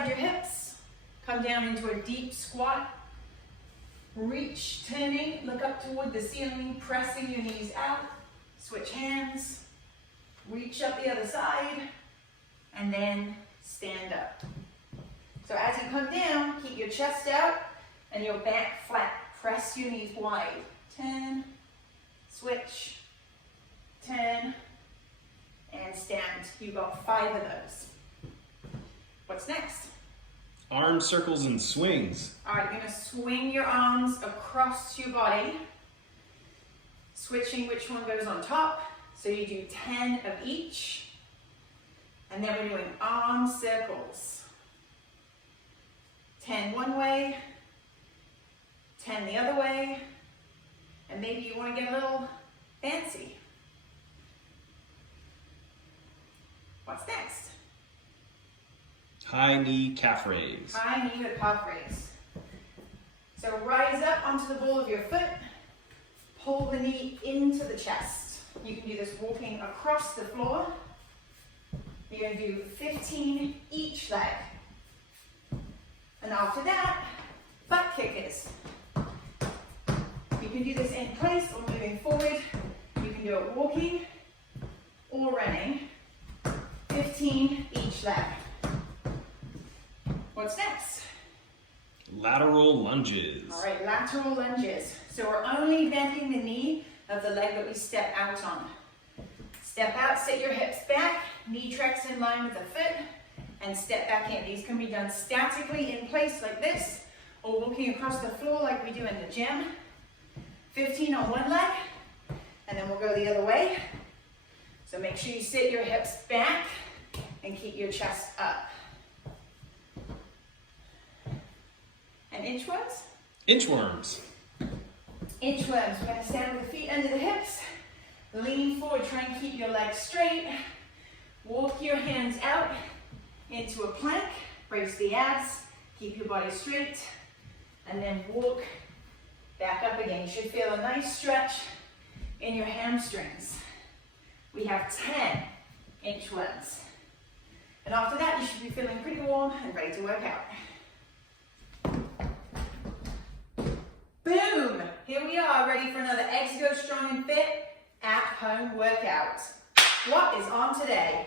inside your hips. Come down into a deep squat. Reach, turning, look up toward the ceiling, pressing your knees out. Switch hands. Reach up the other side. And then stand up. So as you come down, keep your chest out and your back flat. Press your knees wide. Turn, switch, turn, and stand. You've got 5 of those. What's next? Arm circles and swings. All right, you're going to swing your arms across your body, switching which one goes on top. So you do 10 of each. And then we're doing arm circles. 10 one way, 10 the other way, and maybe you want to get a little fancy. What's next? High knee calf raise. High knee or calf raise. So rise up onto the ball of your foot, pull the knee into the chest. You can do this walking across the floor. You're going to do 15 each leg. And after that, butt kickers. You can do this in place or moving forward. You can do it walking or running. 15 each leg. What's next? Lateral lunges. All right, lateral lunges. So we're only bending the knee of the leg that we step out on. Step out, sit your hips back, knee tracks in line with the foot, and step back in. These can be done statically in place like this, or walking across the floor like we do in the gym. 15 on one leg, and then we'll go the other way. So make sure you sit your hips back and keep your chest up. And inchworms? Inchworms. Inchworms. We're going to stand with the feet under the hips. Lean forward, try and keep your legs straight. Walk your hands out into a plank. Brace the abs. Keep your body straight. And then walk back up again. You should feel a nice stretch in your hamstrings. We have 10 inchworms. And after that, you should be feeling pretty warm and ready to work out. Boom! Here we are, ready for another Exsurgo Strong and Fit at-home workout. What is on today?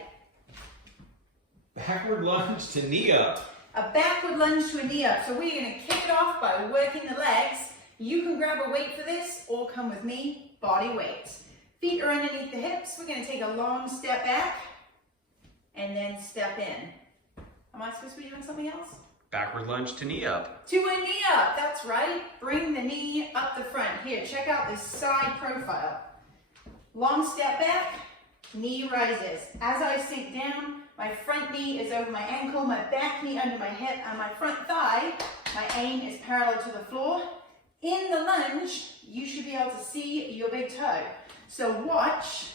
Backward lunge to knee up. A backward lunge to a knee up. So we're going to kick it off by working the legs. You can grab a weight for this or come with me, body weight. Feet are underneath the hips. We're going to take a long step back and then step in. Am I supposed to be doing something else? Backward lunge to knee up. To a knee up, that's right. Bring the knee up the front. Here, check out this side profile. Long step back, knee rises. As I sink down, my front knee is over my ankle, my back knee under my hip, and my front thigh, my aim is parallel to the floor. In the lunge, you should be able to see your big toe. So watch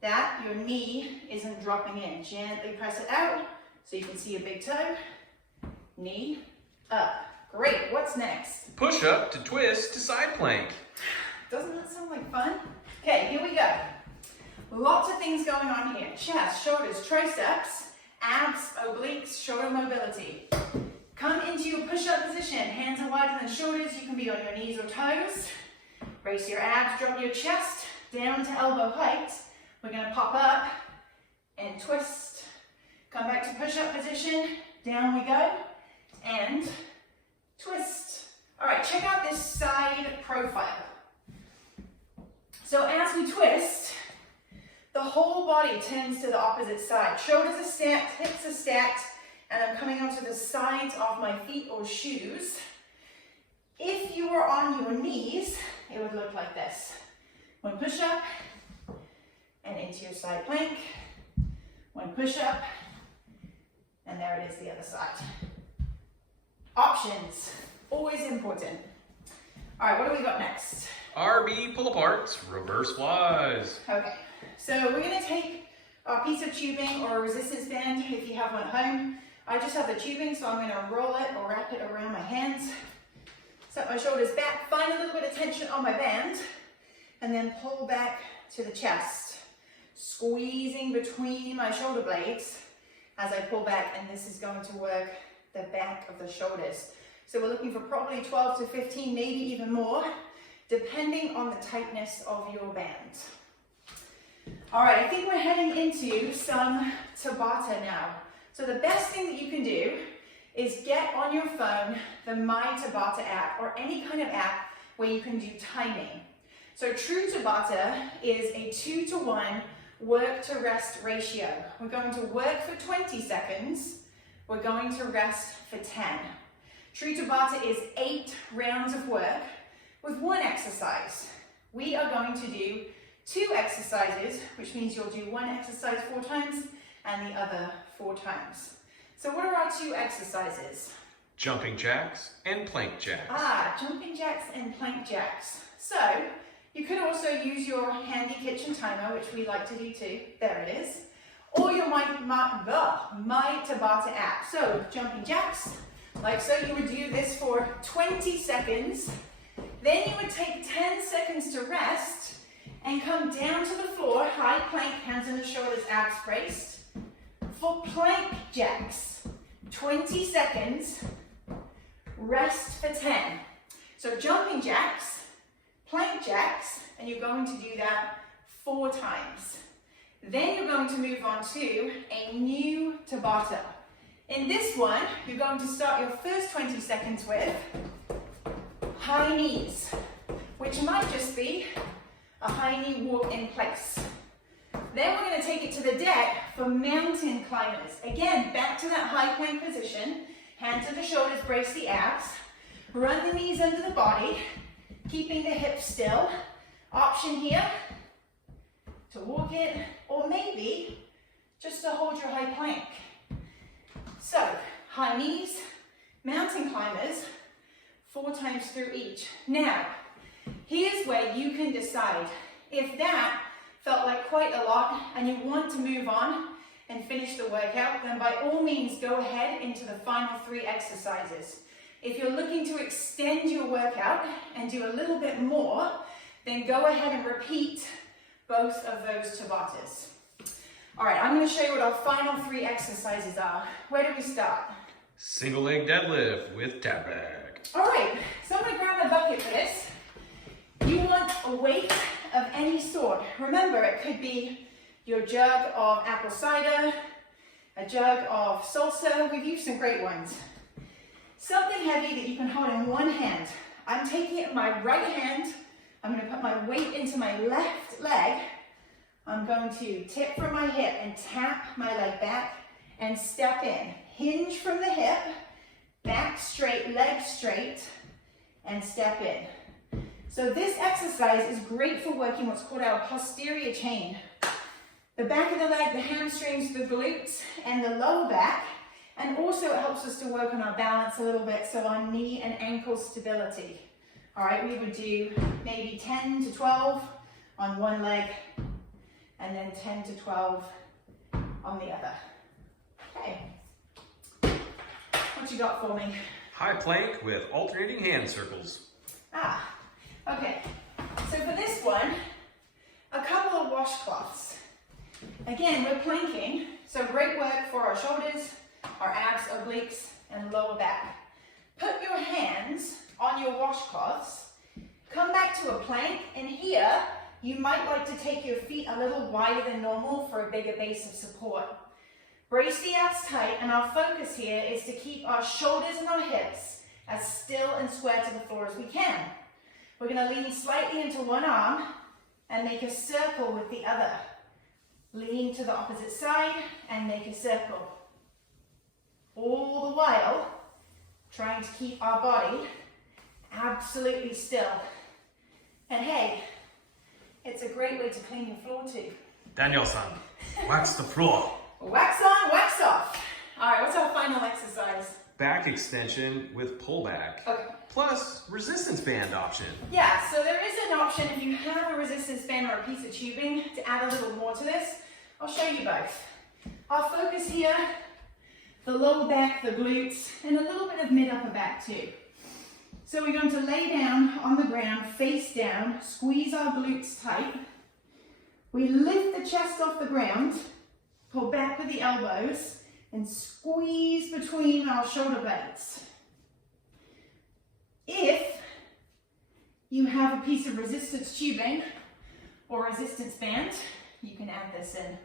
that your knee isn't dropping in. Gently press it out so you can see your big toe. Knee up. Great. What's next? Push up to twist to side plank. Doesn't that sound like fun? Okay, here we go. Lots of things going on here. Chest, shoulders, triceps, abs, obliques, shoulder mobility. Come into your push-up position. Hands are wider than shoulders. You can be on your knees or toes. Brace your abs, drop your chest down to elbow height. We're going to pop up and twist. Come back to push-up position. Down we go. And twist. All right, check out this side profile. So as we twist, the whole body turns to the opposite side. Shoulders are stacked, hips are stacked, and I'm coming onto the sides of my feet or shoes. If you were on your knees, it would look like this. One push up, and into your side plank. One push up, and there it is, the other side. Options, always important. All right, what do we got next? RB pull aparts, reverse flies. Okay, so we're gonna take a piece of tubing or a resistance band if you have one at home. I just have the tubing, so I'm gonna roll it or wrap it around my hands. Set my shoulders back, find a little bit of tension on my band, and then pull back to the chest. Squeezing between my shoulder blades as I pull back, and this is going to work the back of the shoulders. So we're looking for probably 12 to 15, maybe even more, depending on the tightness of your band. All right, I think we're heading into some Tabata now. So the best thing that you can do is get on your phone the My Tabata app or any kind of app where you can do timing. So true Tabata is a 2-to-1 work to rest ratio. We're going to work for 20 seconds. We're going to rest for 10. True Tabata is 8 rounds of work with 1 exercise. We are going to do 2 exercises, which means you'll do 1 exercise 4 times and the other 4 times. So what are our 2 exercises? Jumping jacks and plank jacks. Jumping jacks and plank jacks. So you could also use your handy kitchen timer, which we like to do too. There it is. Or your My Tabata app. So jumping jacks, like so. You would do this for 20 seconds. Then you would take 10 seconds to rest and come down to the floor, high plank, hands on the shoulders, abs braced. For plank jacks, 20 seconds, rest for 10. So jumping jacks, plank jacks, and you're going to do that 4 times. Then you're going to move on to a new Tabata. In this one, you're going to start your first 20 seconds with high knees, which might just be a high knee walk in place. Then we're going to take it to the deck for mountain climbers. Again, back to that high plank position. Hands on the shoulders, brace the abs. Run the knees under the body, keeping the hips still. Option here to walk it, or maybe just to hold your high plank. So, high knees, mountain climbers, 4 times through each. Now, here's where you can decide if that felt like quite a lot and you want to move on and finish the workout, then by all means go ahead into the final 3 exercises. If you're looking to extend your workout and do a little bit more, then go ahead and repeat both of those Tabatas. All right, I'm going to show you what our final 3 exercises are. Where do we start? Single leg deadlift with tap bag. All right, so I'm going to grab a bucket for this. You want a weight of any sort. Remember, it could be your jug of apple cider, a jug of salsa. We've used some great ones. Something heavy that you can hold in one hand. I'm taking it in my right hand. I'm going to put my weight into my left leg. I'm going to tip from my hip and tap my leg back and step in. Hinge from the hip, back straight, leg straight, and step in. So this exercise is great for working what's called our posterior chain. The back of the leg, the hamstrings, the glutes, and the lower back. And also it helps us to work on our balance a little bit, so our knee and ankle stability. All right, we would do maybe 10 to 12 on one leg, and then 10 to 12 on the other. Okay. What you got for me? High plank with alternating hand circles. Okay. So for this one, a couple of washcloths. Again, we're planking, so great work for our shoulders, our abs, obliques, and lower back. Put your hands on your washcloths, come back to a plank, and here, you might like to take your feet a little wider than normal for a bigger base of support. Brace the abs tight, and our focus here is to keep our shoulders and our hips as still and square to the floor as we can. We're going to lean slightly into one arm and make a circle with the other. Lean to the opposite side and make a circle. All the while, trying to keep our body absolutely still. And hey, it's a great way to clean your floor too. Daniel-san, wax the floor. Wax on, wax off. All right, what's our final exercise? Back extension with pullback. Okay. Plus resistance band option. Yeah, so there is an option if you have a resistance band or a piece of tubing to add a little more to this. I'll show you both. Our focus here, the lower back, the glutes, and a little bit of mid-upper back too. So we're going to lay down on the ground, face down, squeeze our glutes tight. We lift the chest off the ground, pull back with the elbows, and squeeze between our shoulder blades. If you have a piece of resistance tubing or resistance band, you can add this in.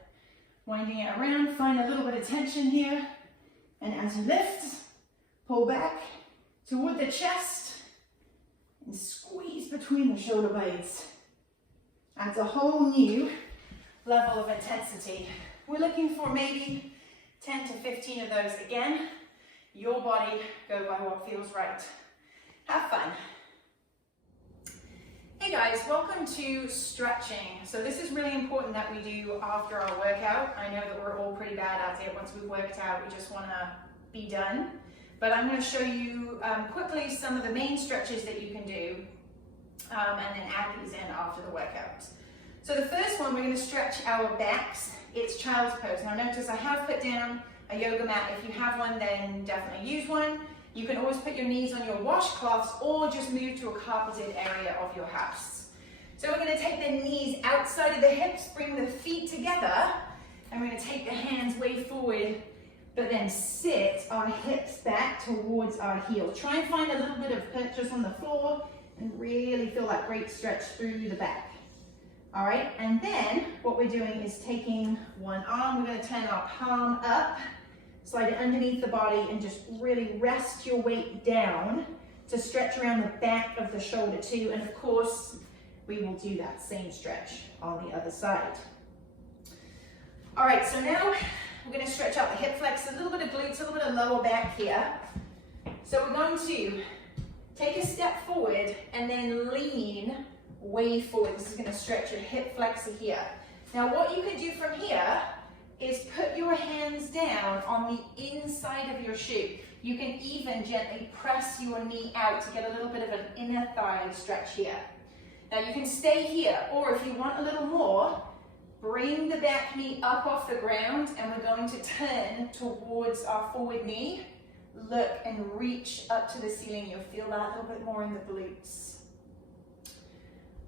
Winding it around, find a little bit of tension here, and as you lift, pull back toward the chest and squeeze between the shoulder blades. Adds a whole new level of intensity. We're looking for maybe 10 to 15 of those. Again, your body, go by what feels right. Have fun. Hey guys, welcome to stretching. So this is really important that we do after our workout. I know that we're all pretty bad at it. Once we've worked out, we just want to be done. But I'm going to show you quickly some of the main stretches that you can do and then add these in after the workout. So the first one, we're going to stretch our backs. It's child's pose. Now notice I have put down a yoga mat. If you have one, then definitely use one. You can always put your knees on your washcloths or just move to a carpeted area of your house. So we're going to take the knees outside of the hips, bring the feet together, and we're going to take the hands way forward, but then sit our hips back towards our heels. Try and find a little bit of purchase on the floor and really feel that great stretch through the back. All right, and then what we're doing is taking one arm, we're going to turn our palm up, slide it underneath the body, and just really rest your weight down to stretch around the back of the shoulder too. And of course, we will do that same stretch on the other side. All right, so now we're going to stretch out the hip flex, a little bit of glutes, a little bit of lower back here. So we're going to take a step forward and then lean way forward. This is going to stretch your hip flexor here. Now what you can do from here is put your hands down on the inside of your shoe. You can even gently press your knee out to get a little bit of an inner thigh stretch here. Now you can stay here, or if you want a little more, bring the back knee up off the ground, and we're going to turn towards our forward knee. Look and reach up to the ceiling. You'll feel that a little bit more in the glutes.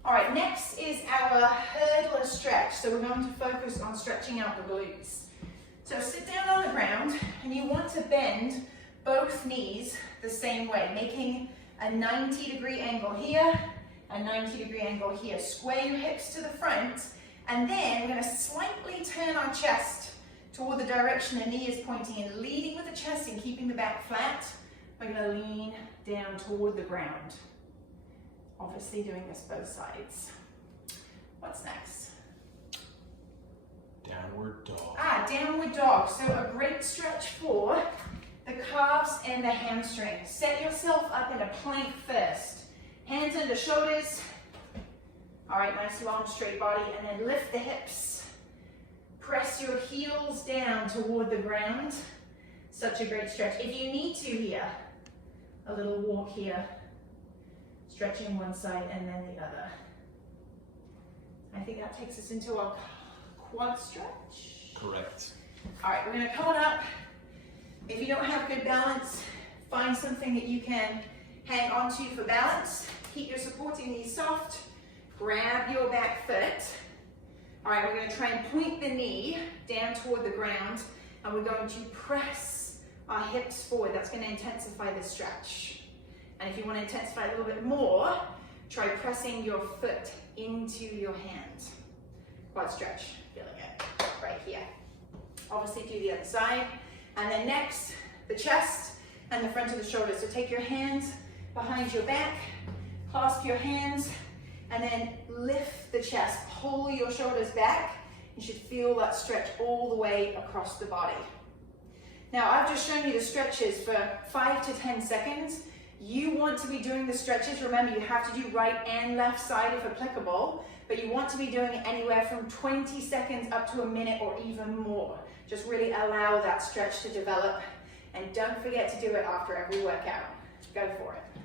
All right, next is our hurdler stretch. So we're going to focus on stretching out the glutes. So sit down on the ground, and you want to bend both knees the same way, making a 90-degree angle here, a 90-degree angle here. Square your hips to the front, and then we're going to slightly turn our chest toward the direction the knee is pointing and leading with the chest and keeping the back flat. We're going to lean down toward the ground. Obviously doing this both sides. What's next? Downward dog. Downward dog. So a great stretch for the calves and the hamstrings. Set yourself up in a plank first. Hands under shoulders. All right, nice long straight body, and then lift the hips. Press your heels down toward the ground. Such a great stretch. If you need to here, a little walk here. Stretching one side and then the other. I think that takes us into our quad stretch. Correct. All right, we're going to come on up. If you don't have good balance, find something that you can hang onto for balance. Keep your supporting knees soft. Grab your back foot. All right, we're going to try and point the knee down toward the ground, and we're going to press our hips forward. That's going to intensify the stretch. And if you want to intensify a little bit more, try pressing your foot into your hand. Quad stretch, feeling it right here. Obviously do the other side. And then next, the chest and the front of the shoulders. So take your hands behind your back, clasp your hands, and then lift the chest. Pull your shoulders back. You should feel that stretch all the way across the body. Now, I've just shown you the stretches for 5 to 10 seconds. You want to be doing the stretches. Remember, you have to do right and left side if applicable, but you want to be doing it anywhere from 20 seconds up to a minute or even more. Just really allow that stretch to develop, and don't forget to do it after every workout. Go for it.